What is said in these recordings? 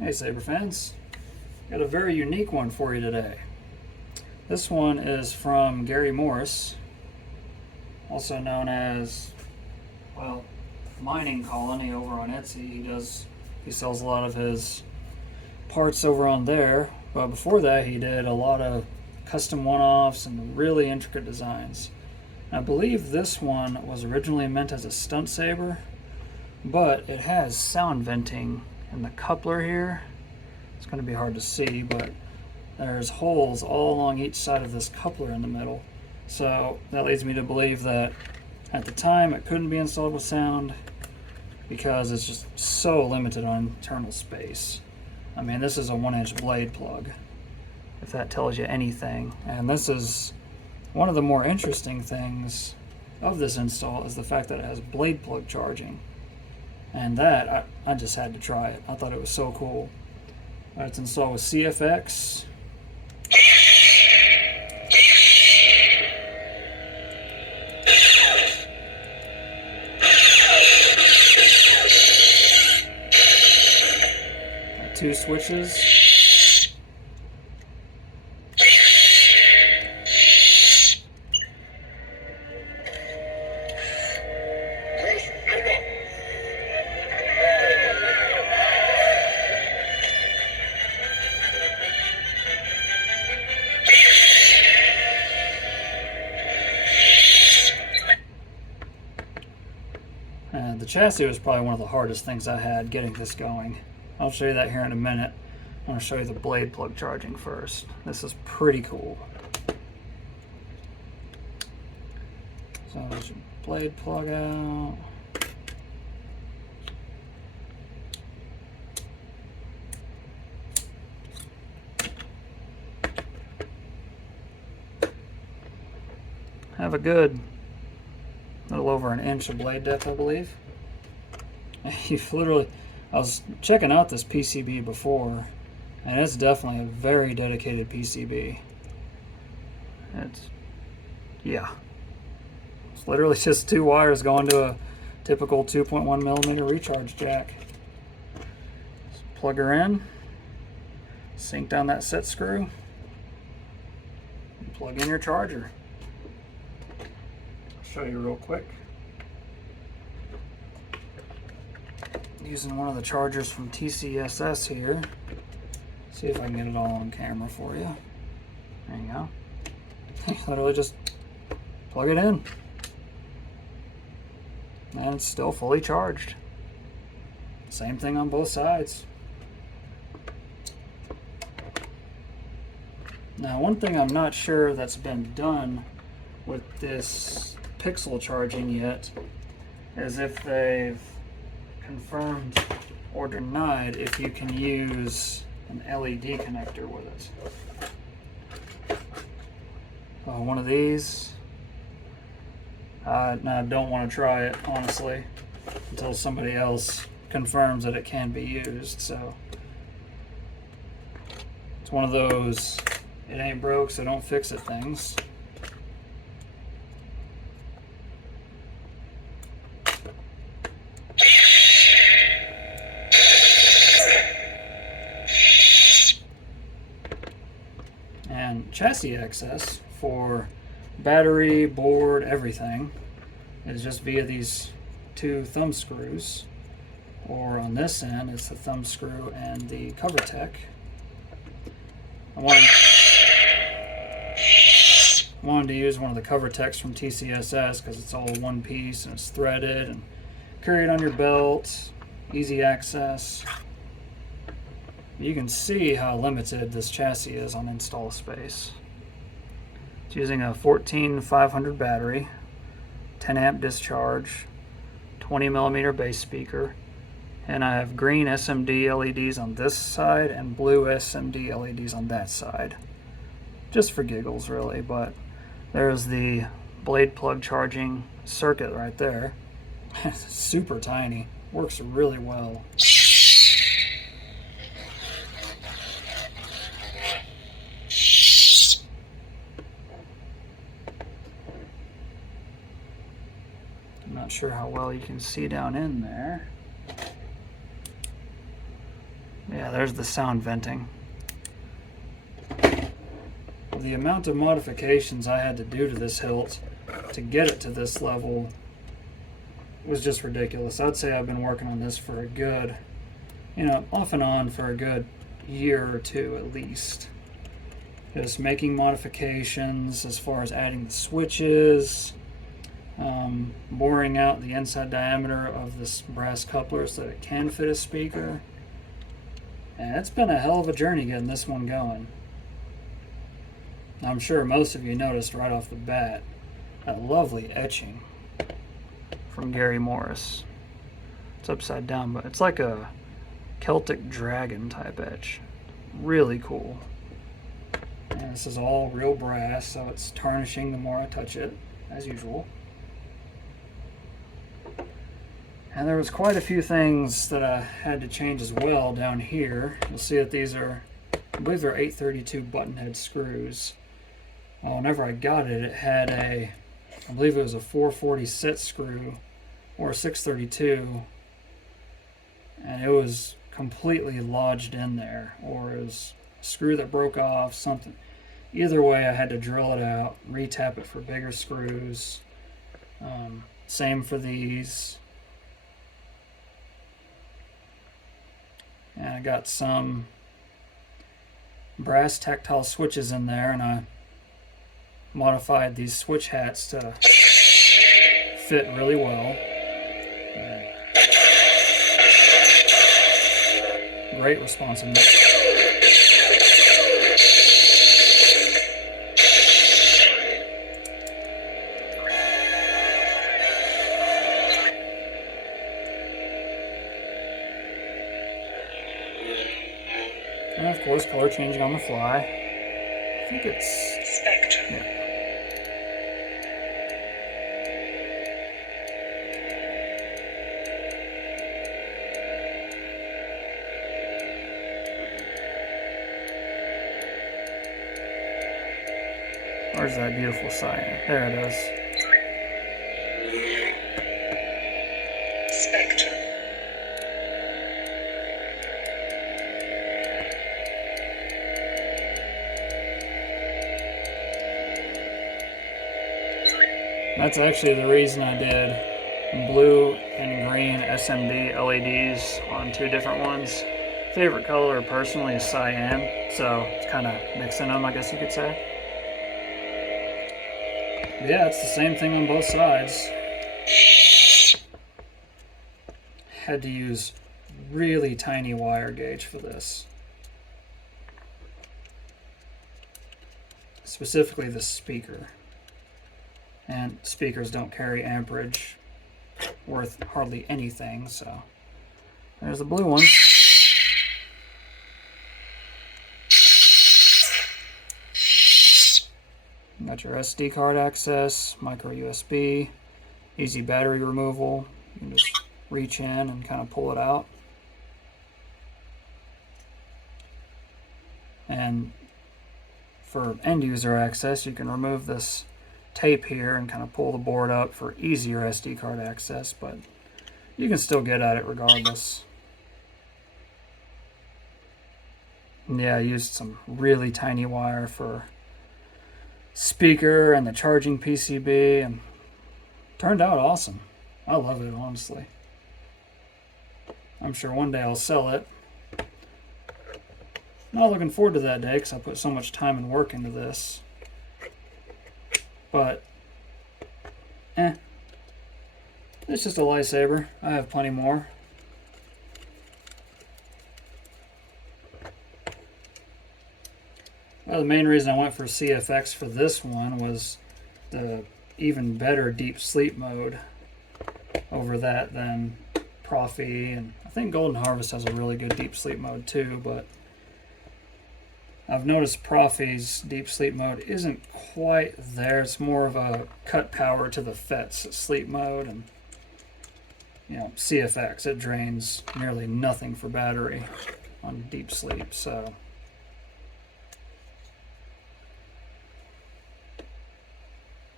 Hey Saber fans, got a very unique one for you today. This one is from Gary Morris, also known as, well, Mining Colony over on Etsy. He sells a lot of his parts over on there, but before that he did a lot of custom one-offs and really intricate designs. I believe this one was originally meant as a stunt saber, but it has sound venting in the coupler here. It's going to be hard to see, but there's holes all along each side of this coupler in the middle. So that leads me to believe that at the time it couldn't be installed with sound because it's just so limited on internal space. I mean, this is a 1-inch blade plug, if that tells you anything. And this is one of the more interesting things of this install is the fact that it has blade plug charging. And that, I just had to try it. I thought it was so cool. It's installed with CFX. Got 2 switches. And the chassis was probably one of the hardest things I had getting this going. I'll show you that here in a minute. I'm going to show you the blade plug charging first. This is pretty cool. So there's your blade plug out. Have a good little over an inch of blade depth, I believe. You've literally, I was checking out this PCB before, and it's definitely a very dedicated PCB. Yeah. It's literally just 2 wires going to a typical 2.1 millimeter recharge jack. Just plug her in, sink down that set screw, and plug in your charger. Show you real quick. Using one of the chargers from TCSS here. See if I can get it all on camera for you. There you go. Literally just plug it in. And it's still fully charged. Same thing on both sides. Now, one thing I'm not sure that's been done with this pixel charging yet is if they've confirmed or denied if you can use an LED connector with it. One of these, I don't want to try it honestly until somebody else confirms that it can be used. So it's one of those it ain't broke so don't fix it things. And chassis access for battery, board, everything is just via these 2 thumb screws, or on this end it's the thumb screw and the cover tech. I wanted to use one of the cover techs from TCSS because it's all one piece and it's threaded and carry it on your belt, easy access. You can see how limited this chassis is on install space. It's using a 14500 battery, 10 amp discharge, 20 millimeter bass speaker, and I have green SMD LEDs on this side and blue SMD LEDs on that side. Just for giggles really, but there's the blade plug charging circuit right there. It's super tiny, works really well. I'm not sure how well you can see down in there. Yeah, there's the sound venting. The amount of modifications I had to do to this hilt to get it to this level was just ridiculous. I'd say I've been working on this for a good, off and on for a good year or two at least. Just making modifications as far as adding the switches, boring out the inside diameter of this brass coupler so that it can fit a speaker. And it's been a hell of a journey getting this one going. I'm sure most of you noticed right off the bat that lovely etching from Gary Morris. It's upside down, but it's like a Celtic dragon type etch. Really cool. And this is all real brass, so it's tarnishing the more I touch it, as usual. And there was quite a few things that I had to change as well down here. You'll see that these are, I believe they're 832 button head screws. Well, whenever I got it, it had I believe it was a 440 set screw or a 632, and it was completely lodged in there, or it was a screw that broke off, something. Either way, I had to drill it out, re-tap it for bigger screws. Same for these. And I got some brass tactile switches in there, and I modified these switch hats to fit really well. Great responsiveness. And of course, color changing on the fly. I think it's Spectrum. Yeah. Where's that beautiful cyan? There it is. Spectrum. That's actually the reason I did blue and green SMD LEDs on two different ones. Favorite color personally is cyan, so it's kind of mixing them, I guess you could say. But yeah, it's the same thing on both sides. Had to use really tiny wire gauge for this. Specifically the speaker. And speakers don't carry amperage worth hardly anything, so there's the blue one. Got your SD card access, micro USB, easy battery removal. You can just reach in and kind of pull it out. And for end user access, you can remove this tape here and kind of pull the board up for easier SD card access, but you can still get at it regardless. And yeah, I used some really tiny wire for speaker and the charging PCB, and turned out awesome. I love it, honestly. I'm sure one day I'll sell it. Not looking forward to that day because I put so much time and work into this. But, it's just a lightsaber. I have plenty more. Well, the main reason I went for CFX for this one was the even better deep sleep mode over that than Profi, and I think Golden Harvest has a really good deep sleep mode too, but I've noticed Profi's deep sleep mode isn't quite there. It's more of a cut power to the FET's sleep mode, and CFX, it drains nearly nothing for battery on deep sleep, so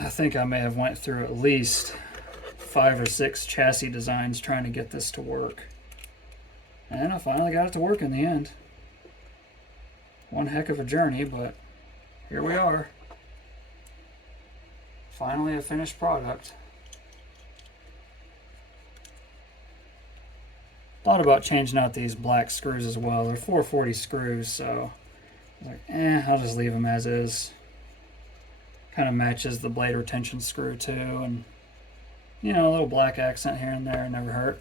I think I may have went through at least 5 or 6 chassis designs trying to get this to work. And I finally got it to work in the end. One heck of a journey, but here we are. Finally a finished product. Thought about changing out these black screws as well. They're 440 screws, so I was like, I'll just leave them as is. Kind of matches the blade retention screw too, and you know, a little black accent here and there never hurt.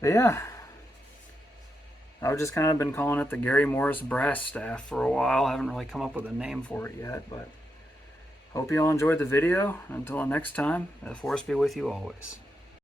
But yeah, I've just kind of been calling it the Gary Morris brass staff for a while. I haven't really come up with a name for it yet, but hope you all enjoyed the video. Until next time, may the force be with you always.